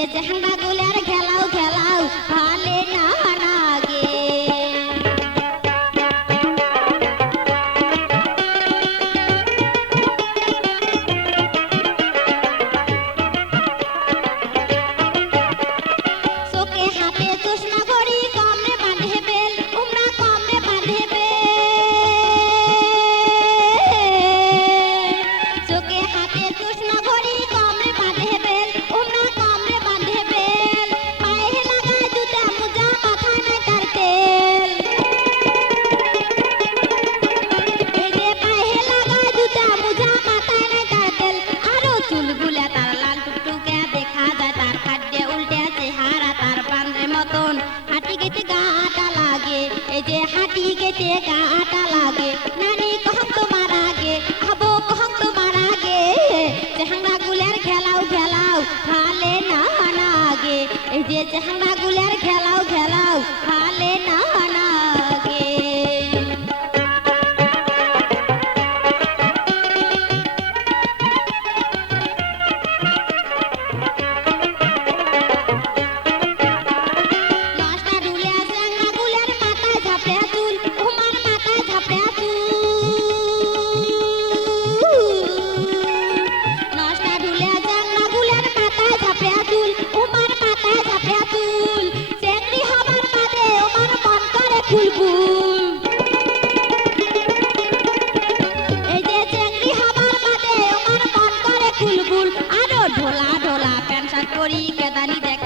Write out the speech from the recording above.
যে জাহাঙ্গা গুলার খেলাও খেলাও ভালে না লাগে চোখে হাতে চশমা ঘড়ি কমরে বাঁধে বেল উমরা কমরে বাঁধে বেল চোখে হাতে চশমা ঘড়ি কমরে বাঁধে বেল উমরা কমরে বাঁধে বেল পায়ে লাগায় জুতা মোজা মাথায় নাই তার তেল এই যে পায়ে লাগায় জুতা মোজা মাথায় নাই তার তেল আরো চুলগুলা তার লাল টুকটুকে দেখা যায় তার খাদ্যে উল্টে চেহারা তার বান্ধে মতন হাঁটি গেতে গাটা লাগে এই যে হাঁটি গেতে গাটা লাগে নানি কহম তোমার আগে আবো কহম তোমার আগে জাহাঙ্গা গুলার খেলাও খেলাও ভালে না লাগে এই যে জাহাঙ্গা গুলার খেলাও খেলাও ভালে না লাগে নষ্টা ঢুলে জাহাঙ্গা গুলার মাথায় ঝাপড়ে চুল উমার মাথায় ঝাপড়ে চুল নষ্টা ঢুলে জাহাঙ্গা গুলার মাথায় ঝাপড়ে চুল উমার মাথায় ঝাপড়ে চুল চেংড়ি হবার বাদে উমার মন করে ফুলফুল এই যে চেংড়ি হবার বাদে উমার মন করে ফুলফুল আরো ঢোলা ঢোলা প্যান্ট শার্ট পরি কেদানি দেখ